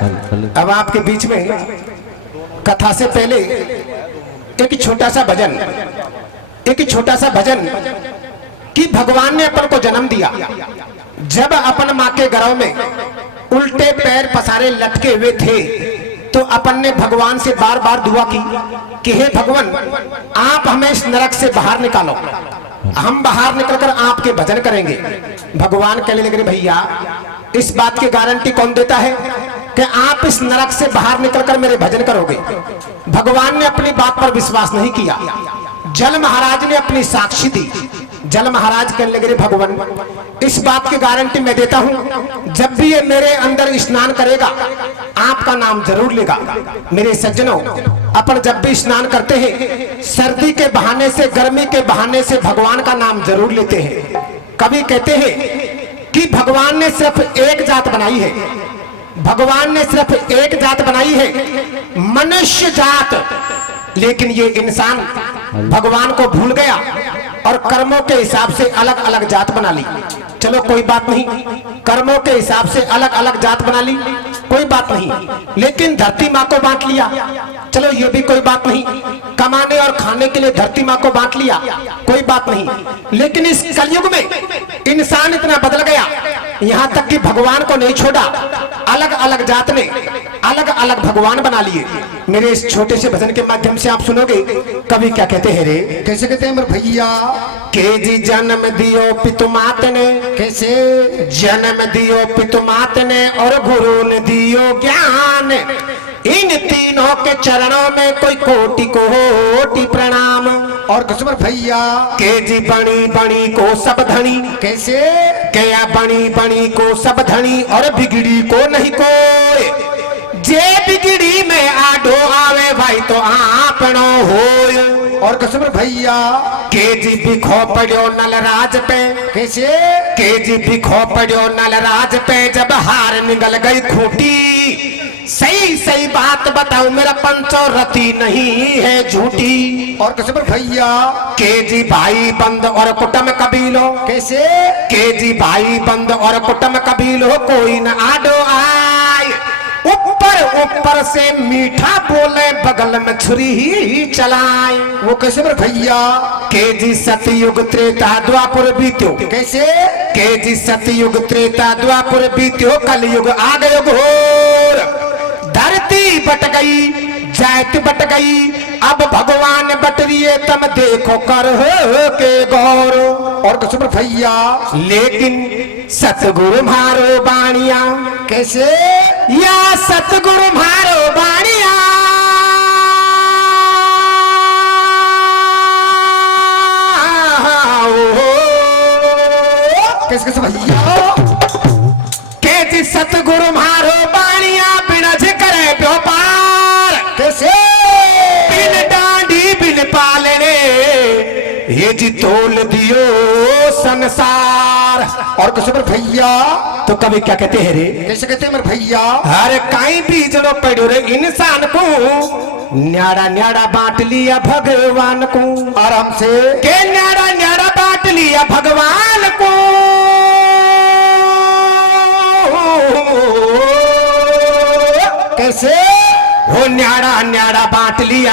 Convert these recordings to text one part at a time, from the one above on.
अब आपके बीच में कथा से पहले एक छोटा सा भजन कि भगवान ने अपन को जन्म दिया। जब अपन माँ के गर्भ में उल्टे पैर पसारे लटके हुए थे तो अपन ने भगवान से बार बार दुआ की कि हे भगवान, आप हमें इस नरक से बाहर निकालो, हम बाहर निकलकर आपके भजन करेंगे। भगवान कहने लगे, भैया इस बात की गारंटी कौन देता है कि आप इस नरक से बाहर निकलकर मेरे भजन करोगे। भगवान ने अपनी बात पर विश्वास नहीं किया। जल महाराज ने अपनी साक्षी दी। जल महाराज कहने लगे, भगवान इस बात की गारंटी मैं देता हूं, जब भी ये मेरे अंदर स्नान करेगा आपका नाम जरूर लेगा। मेरे सज्जनों, अपन जब भी स्नान करते हैं सर्दी के बहाने से, गर्मी के बहाने से भगवान का नाम जरूर लेते हैं। कभी कहते हैं कि भगवान ने सिर्फ एक जात बनाई है, भगवान ने सिर्फ एक जात बनाई है, मनुष्य जात। लेकिन ये इंसान भगवान को भूल गया और कर्मों के हिसाब से अलग अलग जात बना ली। चलो कोई बात नहीं, कर्मों के हिसाब से अलग अलग जात बना ली, कोई बात नहीं। लेकिन धरती माँ को बांट लिया, चलो ये भी कोई बात नहीं। कमाने और खाने के लिए धरती माँ को बांट लिया, कोई बात नहीं। लेकिन इस कलयुग में इंसान इतना बदल गया, यहाँ तक कि भगवान को नहीं छोड़ा, अलग अलग जात ने अलग अलग भगवान बना लिए। मेरे इस छोटे से भजन के माध्यम से आप सुनोगे कभी क्या कहते हैं रे। कैसे कहते हैं मेरे भैया? के जी जन्म दियो पितु मात ने, कैसे जन्म दियो पितु मात ने और गुरु ने दियो ज्ञान। इन तीनों के चरणों में कोई कोटि कोटि प्रणाम। और कसमर भैया के जी बणी बणी को सब धनी, कैसे क्या बणी बणी को सब धनी और बिगड़ी को नहीं कोई। जे बिगड़ी में आडो आवे भाई तो आपनो होय। और कसमर भैया के जी बिखो पड़ो नल राज पे, कैसे के जी बिखो पड़ो नल राज पे जब हार निकल गई खूंटी। सही सही बात बताओ मेरा पंचो रति नहीं है झूठी। और कसमर भैया के जी भाई बंद और कुटुंब कबीलो, कैसे के जी भाई बंद और कुटुंब कबीलो कोई न आडो आए। ऊपर ऊपर से मीठा बोले बगल में छुरी ही चलाए। वो कैसे मेरे भैया? के जी सतयुग त्रेता द्वापर बीत्यो, कैसे के जी सतयुग त्रेता द्वापर बीत्यो कलयुग आ गयो घोर। धरती बट गई जात बट गई अब भगवान बट रिये तम देखो कर हो के गौर। और कसमर भैया लेकिन सतगुरु मारो बाणिया, कैसे या सतगुरु मारो बाणिया कैसे कैसे भैया? के जी सतगुरु मारो बाणिया बिनज करे व्यापार। कैसे बिन डांडी बिन पालने ये जी तोल दियो संसार। और कसमर भैया तो कभी क्या कहते हैं रे? कैसे कहते हैं मेरे भैया? हर कहीं बीजड़ो पड़ो रे इंसान को, न्याड़ा न्याड़ा बांट लिया भगवान को। आराम से के न्याड़ा न्याड़ा बांट लिया भगवान को। कैसे वो न्याड़ा न्याड़ा बांट लिया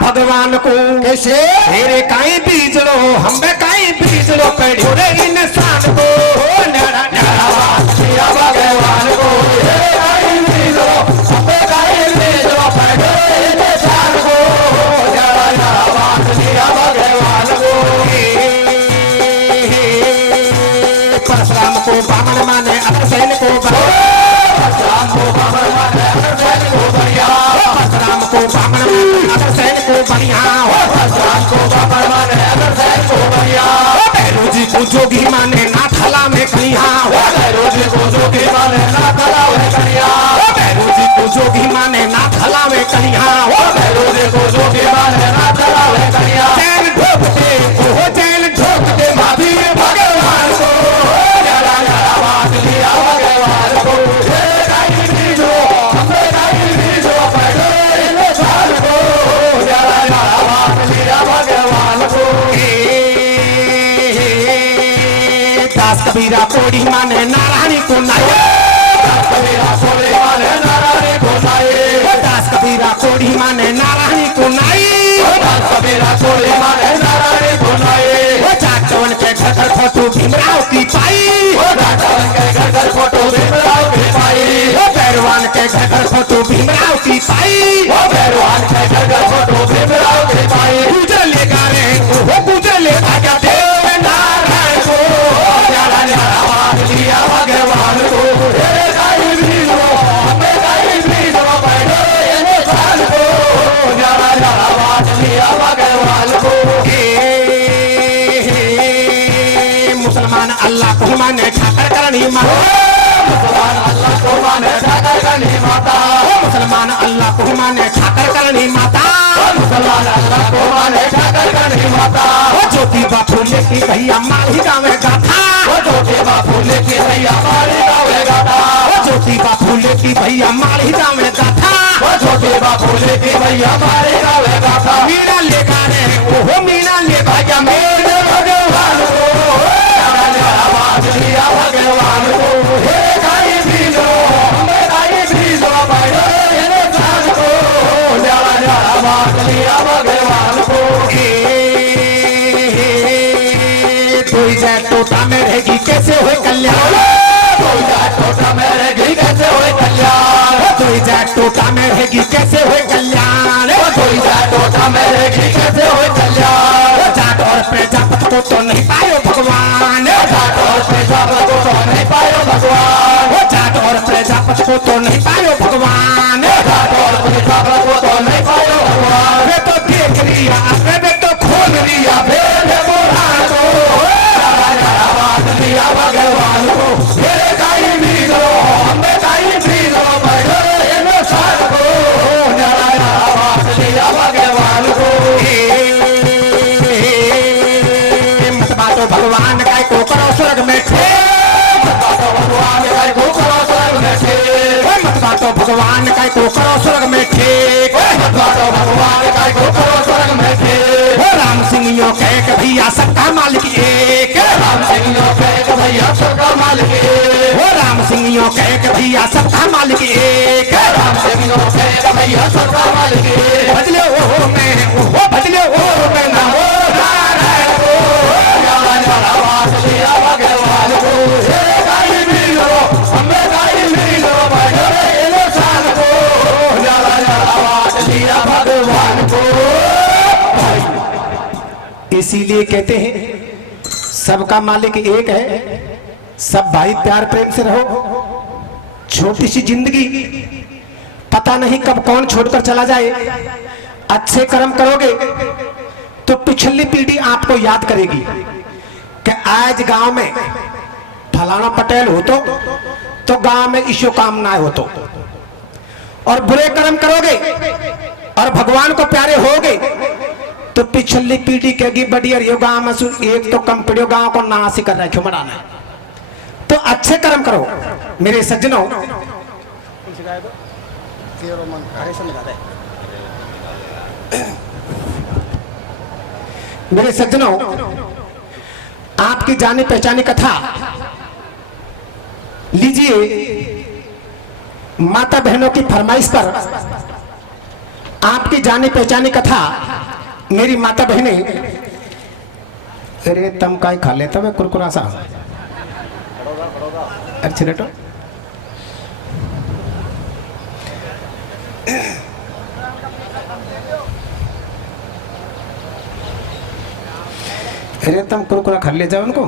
भगवान को। कैसे तेरे कहीं बीजड़ो हम कहीं बीजड़ो पड़ो रे इंसान को। न्याड़ा न्याड़ा बांट लिया भगवान को। कहीं बीजड़ो हम कहीं बीजड़ो पड़ो रे इंसान को। न्याड़ा न्याड़ा बांट लिया भगवान को। परशुराम को बामन माने अग्रसेन को परशुराम को बामन माने अग्रसेन को बढ़िया। परशुराम को बामन माने अग्रसेन को बढ़िया। परशुराम को बामन माने अग्रसेन को बढ़िया। भैरव जी को जोगी माने नाथला में कन्हैया। भैरव जी को जोगी माने नाथला में कन्हैया। भैरव जी को जोगी माने नाथला में कन्हैया। भैरव जी को जोगी माने नाथला में कन्हैया। जैन ढोकते ओ जैन ढोकते महावीर भगवान को। न्याड़ा न्याड़ा बांट लिया भगवान को। कहीं बीजो हमें कहीं बीजो पड़ो इंसान को। न्याड़ा न्याड़ा बांट लिया भगवान को। दास कबीरा कोड़ी माने नारायणी को नाया। दास कबीरा कोड़ी माने नारायणी कोड़ी माने नारायणी को नाई, दान सवेरा कोड़ी माने नारायणी को नाई, जाटवन के घर घर फोटो भीमराव की पाई, जाटवन के घर घर फोटो भीमराव की पाई, पैरवान के घर घर फोटो भीमराव की पाई, पैरवान के घर घर फोटो भीमराव की पाई। गुजर ले गा रहे वो गुजर ले भाग्य देव नारायण को, न्यारा न्यारा मान लिया भगवान को, तेरे गाई भीलो हमें गाई भीलो बैठो ये साल को, न्यारा न्यारा मान लिया भगवान को। मुसलमान अल्लाह को माने ठाकर करनी माता, मुसलमान अल्लाह को माने ठाकर करनी माता, मुसलमान अल्लाह को माने ठाकर करनी माता, मुसलमान अल्लाह को माने ठाकर करनी माता। ज्योति बापू लेकी भैया माही गावे गाथा, ज्योति बापू लेकी भैया मारी गावे गाथा, ज्योति बापू लेकी भैया माही गावे गाथा, ज्योति बापू लेकी भैया मारी गावे गाथा। मीना ले गा रहे ओहो मीना ले भाग्य मेरे भगवान को, न्यारा न्यारा मान लिया भगवान को, हे गाई भीलो हमें गाई भीलो बैठो ये साल को, न्यारा न्यारा मान लिया भगवान को। कोई जाए टोटा में रहेगी कैसे हो कल्याण, कोई जाए टोटा में रहेगी कैसे हो कल्याण, कोई जाए टोटा में रहेगी कैसे हो कल्याण, कोई जाए टोटा में रहेगी कैसे हो कल्याण। जाट और प्रजापत को तो नहीं पायो भगवान, जाट और प्रजापत को तो नहीं पायो भगवान, जाट और प्रजापत को तो नहीं पायो भगवान, जाट और प्रजापत को तो नहीं पायो भगवान। वे तो देख लिया वे तो खोल लिया भेद बुरान को, न्यारा न्यारा मान लिया भगवान को, मेरे गाई भीलो हमें गाई भीलो बैठो ये साल को, न्यारा न्यारा मान लिया भगवान को। मत बातो भगवान काय को करो स्वर्ग में ठे, भगवान गाय को करो स्वर्ग में ठेक, मत बातो भगवान काय को करो स्वर्ग में ठेक, भगवान गाय को करो स्वर्ग में ठेक। राम सिंह यो कहे कि भैया सबका मालिक एक, राम सिंह यो कहे कि भैया सबका मालिक एक, राम सिंह यो कहे कि भैया सबका मालिक एक, राम सिंह यो कहे कि भैया सबका मालिक एक। बदले ओ मैं बदले ओ मैं ना हो नारायण को, न्यारा न्यारा मान लिया भगवान को, हे गाई भीलो हमें गाई भीलो बैठो ये साल को, न्यारा न्यारा मान लिया भगवान को। इसीलिए कहते हैं सबका मालिक एक है, सब भाई प्यार प्रेम से रहो। छोटी सी जिंदगी पता नहीं कब कौन छोड़कर चला जाए, अच्छे कर्म करोगे तो पिछली पीढ़ी आपको याद करेगी कि आज गांव में फलाना पटेल हो तो गांव में ईशो कामनाएं हो तो, और बुरे कर्म करोगे और भगवान को प्यारे होगे तो पिछली पीढ़ी कहेगी बढ़िया यो गांव में एक तो कम पड़ियो गांव को नाश कर रहा है क्यों मराना। तो अच्छे कर्म करो मेरे सज्जनों। मेरे सज्जनों, आपकी जानी पहचानी कथा लीजिए। माता बहनों की फरमाइश पर आपकी जानी पहचानी कथा मेरी माता बहने, अरे तम काय खा लेता मैं कुरकुरा सा, अच्छे लेटो। अरे तुम कुरकुरा खा ले जाओ उनको।